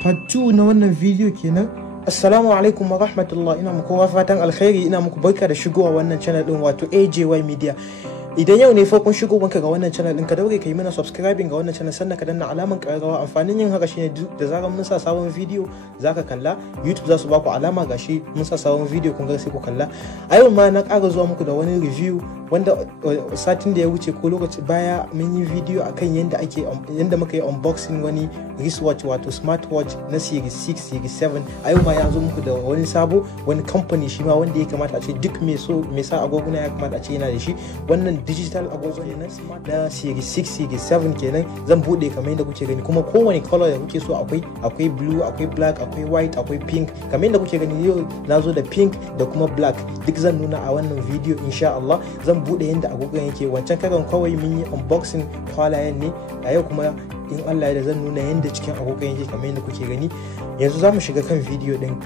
part 2 na wannan video kenan. Assalamu alaikum wa rahmatullah, ina muku fatan alkhairi, ina muku barka da shigowa wannan channel din wato AJY Media. Idan yau ne farkon shigowanka ga wannan channel din, ka daure ka yi mana subscribing ga wannan channel, sannan ka danna alaman ƙararrawa. Amfanin yin haka shine da zarar mun sa sabon video zaka kalla, YouTube za su ba ku alama gashi mun sa sabon video kun ga sai ku kalla. A yau ma na ƙara zuwa muku da wani review wanda satin da ya wuce ko lokaci baya mun yi video akan yanda muka yi unboxing wani wristwatch wato smartwatch na series 6 series 7. A yau ma ya zo muku da wani sabo, wani company shi ma wanda ya kamata a ce duk mai sa agoguna ya kamata a ce yana da shi. Wannan digital agogo ne na series 6 series 7 kenan. Zan bude kamar yadda kuke gani, kuma kowane color da kuke so akwai blue, akwai black, akwai white, akwai pink. Kamar yadda kuke gani yau na zo da pink da kuma black, duk zan nuna a wannan video insha Allah. Zan bude yadda agogon yake. Wancan karon kawai mun yi unboxing kwalayen ne, a yau kuma in Allah ya da zan nuna yadda cikin agogon yake kamar yadda kuke gani. Yanzu za mu shiga kan video din.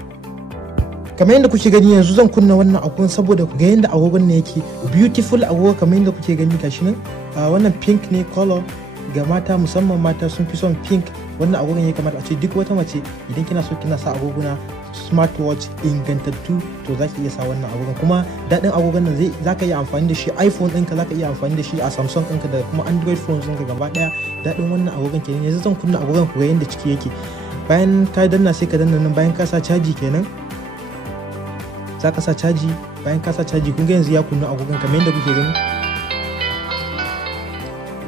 Kamar yadda kuke gani yanzu zan kunna wannan agogon saboda ku ga yadda agogon ne yake. Beautiful agogo kamar yadda kuke gani gashi nan. Wannan pink ne color ga mata, musamman mata sun fi son pink. Wannan agogon ya kamata a ce duk wata mace idan kina so kina sa agoguna smartwatch ingantattu to za ki iya sa wannan agogon. Kuma daɗin agogon nan za ka iya amfani da shi iPhone ɗinka, za ka iya amfani da shi a Samsung ɗinka da kuma Android phones ɗinka gaba ɗaya. Daɗin wannan agogon kenan. Yanzu zan kunna agogon ku ga yadda ciki yake. Bayan ka danna sai ka danna nan, bayan ka sa caji kenan za ka sa caji. Bayan ka sa caji kun ga yanzu ya kunna agogon kamar yadda kuke gani.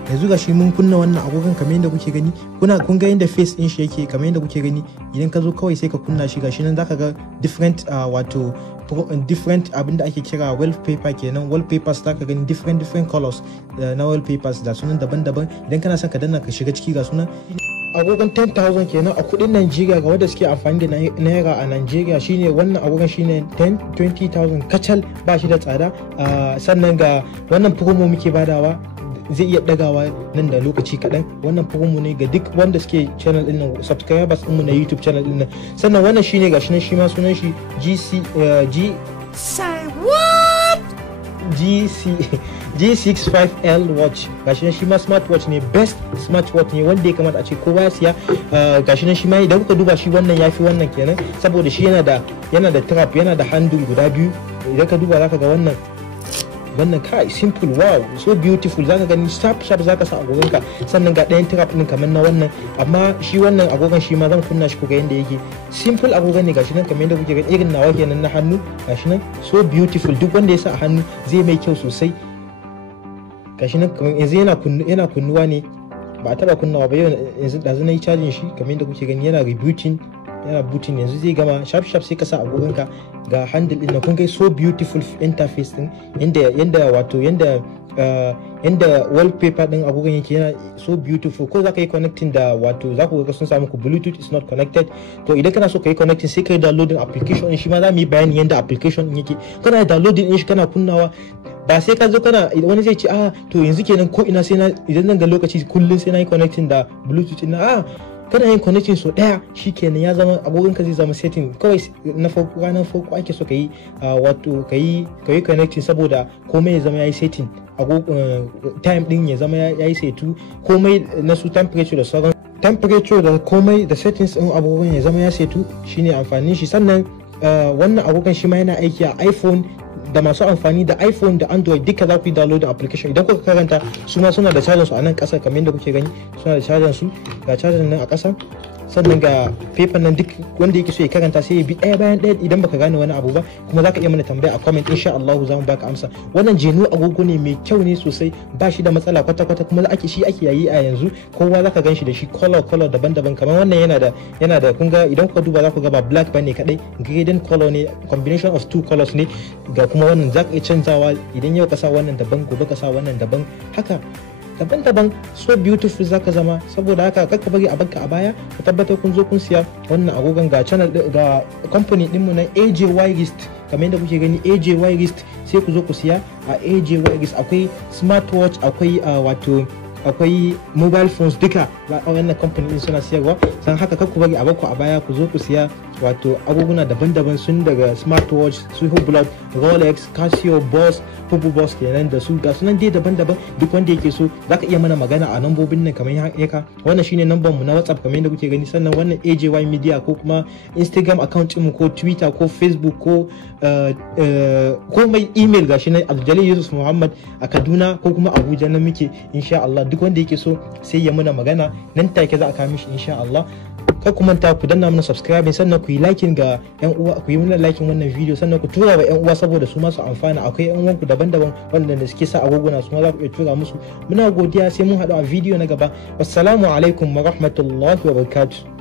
Yanzu gashi mun kunna wannan agogon kamar yadda kuke gani. Kun ga yadda face din shi yake kamar yadda kuke gani. Idan ka zo kawai sai ka kunna shi, gashi nan zaka ga different wato different abinda ake kira wallpaper kenan. Wallpapers zaka gani different colors na wallpapers da sunan daban-daban. Idan kana son ka danna ka shiga ciki ga sunan agogon 10,000 kenan a kudin Najeriya. Ga wanda suke amfani da naira a Najeriya shine wannan agogon shine 20,000 kacal, ba shi da tsada. Sannan ga wannan promo muke badawa, zai iya dagawa nan da lokaci kaɗan. Wannan promo ne ga duk wanda suke channel din nan, subscribers din mu na YouTube channel din nan. Sannan wannan shine gashi nan, shi ma sunan shi G65L watch. Gashi nan shi ma smartwatch ne, best smartwatch ne wanda ya kamata a ce kowa ya siya. Gashi nan shi ma idan kuka duba shi wannan yafi wannan kenan, saboda shi yana da trap, yana da handle guda biyu. Idan ka duba zaka ga wannan kai simple, wow, so beautiful. Zaka gani sharp zaka sa agogonka. Sannan ga ɗayan trap din kamar na wannan, amma shi wannan agogon shi ma zan kunna shi ku ga yanda yake. Simple agogon ne gashi nan kamar yadda kuke gani, irin nawa kenan na hannu gashi nan, so beautiful. Duk wanda ya sa a hannu zai mai kyau sosai. Gashi nan kamar yanzu yana kunnuwa ne, ba a taba kunnawa ba yau. Yanzu da na yi charging shi kamar yadda kuke gani, yana booting yanzu zai gama sharp sai ka sa agogonka. Ga handle din nan kun ga so beautiful interface din, yanda wallpaper din agogon yake, yana so beautiful. Ko za ka yi connecting da wato za ku ga sun samu ku Bluetooth is not connected. To idan kana so ka yi connecting sai ka yi downloading application din shi ma za mu yi bayani yanda application din yake. Kana downloading din shi kana kunnawa, ba sai ka zo kana wani zai ce to yanzu kenan ko ina sai na idan nan ga lokaci kullun sai na yi connecting da Bluetooth na kana yin connecting so daya shikenan ya zama agogonka zai zama setting. Kawai na farko ranar farko ake so kai wato kai connecting saboda komai ya zama yayi setting, time din ya zama yayi setu, komai na su temperature da sauran temperature da komai da settings din agogon ya zama ya setu, shine amfanin shi. Sannan wannan agogon shi ma yana aiki a iPhone, da masu amfani da iPhone da Android duka za ku yi download da application. Idan kuka karanta su ma suna da charger su a nan ƙasa kamar yadda kuke gani, suna da charger su, ga charger nan a ƙasa. Sannan ga paper nan, duk wanda yake so ya karanta sai ya bi ɗaya bayan ɗaya. Idan baka gane wani abu ba kuma zaka iya mana tambaya a comment, insha Allah za mu baka amsa. Wannan Geno agogo ne mai kyau ne sosai, ba shi da matsala kwata-kwata, kuma shi ake yayi a yanzu. Kowa zaka ganshi da shi color daban-daban. Kamar wannan yana da kun ga idan kuka duba za ku ga ba black bane kadai, gradient color ne, combination of two colors ne. Ga kuma wannan zaka iya canzawa, idan yau ka sa wannan daban, gobe ka sa wannan daban, haka daban-daban. So beautiful zaka zama. Saboda haka kakka bari a baka a baya, ku tabbatar kun zo kun siya wannan agogon. Ga channel ga company din mu na AJY Wrist, kamar yadda kuke gani AJY Wrist, sai ku zo ku siya a AJY Wrist. Akwai smartwatch, akwai akwai mobile phones duka a wannan company din suna siyarwa. San haka kakku bari a baku a baya, ku zo ku siya wato agoguna daban-daban sun daga smartwatch, su Hublot, Rolex, Casio, Boss, Hublot Boss kenan da su ga sunan dai daban-daban. Duk wanda yake so zaka iya mana magana a nambobin nan kamar haka. Wannan shine namban mu na WhatsApp kamar yadda kuke gani, sannan wannan AJY Media ko kuma Instagram account mu ko Twitter ko Facebook ko mai email gashi na Abdul Yusuf Muhammad a Kaduna ko kuma Abuja nan muke insha Allah. Duk wanda yake so sai ya muna magana nan take za a kawo mishi insha Allah. Kar ku manta ku danna mana subscribe, sannan ku yi liking ga yan uwa, ku yi mana liking wannan video, sannan ku tura wa yan uwa saboda su ma su amfana. Akwai yan uwanku daban-daban wanda suke sa agogona, su ma za ku iya tura musu. Muna godiya, sai mun haɗu a video na gaba. Wassalamu alaikum wa rahmatullahi wa barakatuh.